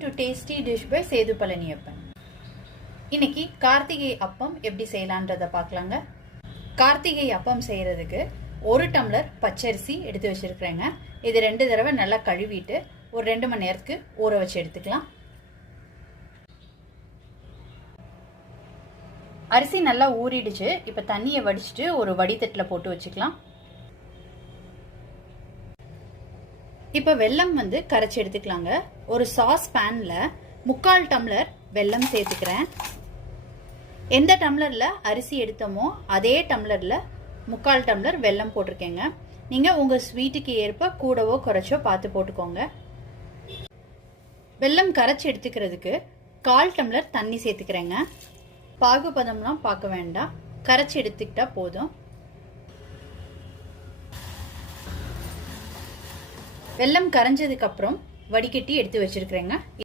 to tasty dish by Setu Palaniappan. இன்னைக்கு கார்த்திகை அப்பம் எப்படி செய்யலான்றத பார்க்கலாங்க. கார்த்திகை அப்பம் செய்யறதுக்கு 1 டம்ளர் பச்சரிசி எடுத்து வச்சிருக்கிறேங்க. இது 2 தடவை நல்லா கழுவிட்டு ஒரு 2 மணி நேரத்துக்கு ஊற வச்சு எடுத்துக்கலாம். அரிசி நல்லா ஊறிடுச்சு. இப்போ தண்ணியை வடிச்சிட்டு ஒரு வடித்தட்டில் போட்டு வச்சுக்கலாம். இப்போ வெல்லம் கரைச்சி எடுத்துக்கலாங்க. ஒரு சாஸ் பேன்ல 3/4 டம்ளர் வெல்லம் சேர்த்துக்கிறேன். எந்த டம்ளர்ல அரிசி எடுத்தோமோ அதே டம்ளர்ல 3/4 டம்ளர் வெல்லம் போட்டிருக்கேங்க. நீங்க உங்க ஸ்வீட்டுக்கு ஏற்ப கூடவோ குறைச்சோ பார்த்து போட்டுக்கோங்க. வெல்லம் கரைச்சி எடுத்துக்கிறதுக்கு 1/4 டம்ளர் தண்ணி சேர்த்துக்கிறேங்க. பாகுபதம்லாம் பார்க்க வேண்டாம், கரைச்சி எடுத்துக்கிட்டா போதும். வெல்லம் கரைஞ்சதுக்கு அப்புறம் வடிகட்டி எடுத்து வச்சிருக்கிறேங்க.